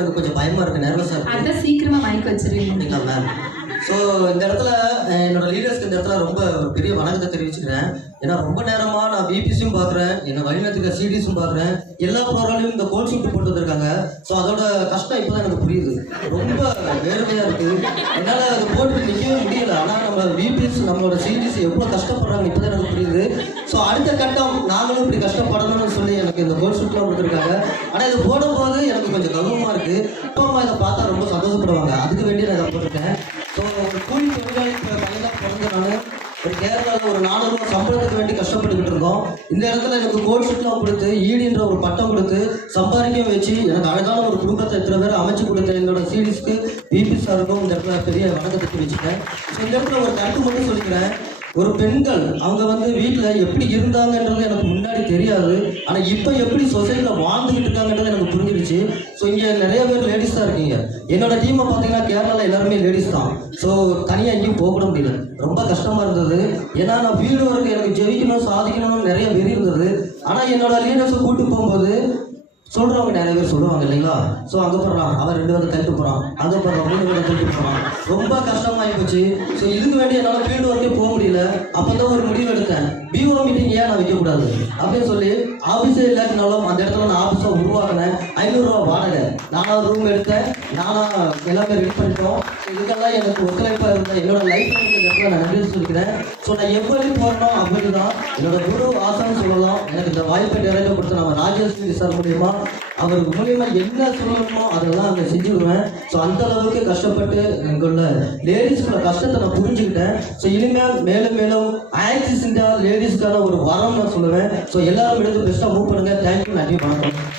எனக்கு கொஞ்சம் பயமாக இருக்குது, நர்வஸாக இருக்குது. அதான் சீக்கிரமாக மைக் வச்சிருவீங்க அப்படிங்களா மேம்? ஸோ இந்த இடத்துல என்னோட லீடர்ஸ்க்கு இந்த இடத்துல ரொம்ப பெரிய வணக்கத்தை தெரிவிச்சுக்கிறேன். ஏன்னா ரொம்ப நேரமாக நான் பிபிசியும் பார்க்குறேன், என்னை வழிநடத்துக்க சிடிஸும் பார்க்குறேன், எல்லா ப்ரோக்ராம்லையும் இந்த கோல் ஷூட் போட்டு வந்திருக்காங்க. ஸோ அதோட கஷ்டம் இப்போ தான் எனக்கு புரியுது. ரொம்ப வேறுமையாக இருக்குது, என்னால் அது போட்டு நிற்கவே முடியல. ஆனால் நம்ம பிபிஎஸ் நம்மளோட சிடிஸ் எவ்வளோ கஷ்டப்படுறாங்க இப்போ தான் எனக்கு புரியுது. ஸோ அடுத்த கட்டம் நாங்களும் இப்படி கஷ்டப்படணும்னு சொல்லி எனக்கு இந்த கோல் ஷூட்லாம் கொடுத்துருக்காங்க. ஆனால் இது போடும்போது எனக்கு கொஞ்சம் கௌரவமாக இருக்குது. அப்பா அம்மா இதை பார்த்தா ரொம்ப சந்தோஷப்படுவாங்க, அதுக்கு வேண்டி நான் இதை போட்டிருக்கேன். ஸோ ஒரு கூலி தொழிலாளி பையன் தான் பிறந்த நான் ஒரு கேரளாவில் ஒரு 400 ரூபா சம்பளத்துக்கு வேண்டி கஷ்டப்பட்டுக்கிட்டு இருக்கோம். இந்த இடத்துல எனக்கு கோல் ஷூட்லாம் கொடுத்து ஈடின்ற ஒரு பட்டம் கொடுத்து சம்பாதிக்க வச்சு எனக்கு அழகான ஒரு குடும்பத்தை எத்தனை பேர் அமைச்சு கொடுத்த என்னோட சீரீஸ்க்கு பிபி சாருக்கும் இந்த இடத்துல பெரிய வணக்கத்தை தெரிவிச்சுட்டேன். ஸோ இந்த இடத்துல ஒரு கருத்து மட்டும் சொல்லிக்கிறேன். ஒரு பெண்கள் அவங்க வந்து வீட்டில் எப்படி இருந்தாங்கன்றது எனக்கு முன்னாடி தெரியாது, ஆனால் இப்போ எப்படி சொசைட்டியில் வாழ்ந்துக்கிட்டு இருக்காங்கன்றது எனக்கு புரிஞ்சிருச்சு. ஸோ இங்கே நிறைய பேர் லேடிஸ் தான் இருக்கீங்க. என்னோட டீமை பார்த்தீங்கன்னா கேரளாவில் எல்லாருமே லேடிஸ் தான். ஸோ தனியாக எங்கேயும் போக முடியல, ரொம்ப கஷ்டமாக இருந்தது. ஏன்னா நான் வீடு வரைக்கும் எனக்கு ஜெயிக்கணும் சாதிக்கணும்னு நிறைய வெறி இருந்தது. ஆனால் என்னோட லீடர்ஸை கூப்பிட்டு போகும்போது சொல்கிறவங்க நிறைய பேர் சொல்லுவாங்க இல்லைங்களா? ஸோ அங்கே போடுறான், அவன் 2 பேரை தள்ளிட்டு போகிறான், அங்கே போடுறான், 3 பேரை தள்ளிட்டு போகிறான். ரொம்ப கஷ்டமாகி போச்சு. ஸோ இதுக்கு வேண்டி என்னால் ஃபீல்டு வரைக்கும் போக முடியல. அப்போ தான் ஒரு முடிவு எடுத்தேன், பிஓ மீட்டிங் ஏன் நான் வைக்கக்கூடாது அப்படின்னு சொல்லி ஆஃபீஸே இல்லாட்டினாலும் அந்த இடத்துல நான் ஆஃபீஸை உருவாக்கினேன். 500 ரூபா வாடகை, நானாக ரூம் எடுத்தேன், நானாக எல்லாமே ரெடி பண்ணிட்டோம். ஸோ இதுக்கெல்லாம் எனக்கு ஒத்துழைப்பாக இருந்தேன். என்னோட லைஃப்பில் இந்த இடத்துல நான் நன்றி சொல்லிக்கிறேன். ஸோ நான் எப்படி போகிறனோ அப்படி தான் என்னோட குரு ஆசான்னு சொல்லலாம். எனக்கு இந்த வாய்ப்பை நிறைய கொடுத்து நம்ம ராஜேஸ்வரி சார் மூலியமாக அவருக்கு மூலியமா என்ன சொல்லணுமோ அதெல்லாம் அங்கே செஞ்சுடுவேன். ஸோ அந்த அளவுக்கு கஷ்டப்பட்டு எங்களுள்ள லேடிஸ்குள்ள கஷ்டத்தை நான் புரிஞ்சுக்கிட்டேன். ஸோ இனிமேல் மேலும் மேலும் ஆக்சிஸ் இந்தியா லேடிஸ்க்கான ஒரு வரம் நான் சொல்லுவேன். ஸோ எல்லாரும் எடுத்து பெஸ்ட்டாக மூவ் பண்ணுங்க. தேங்க்யூ, நன்றி, வணக்கம்.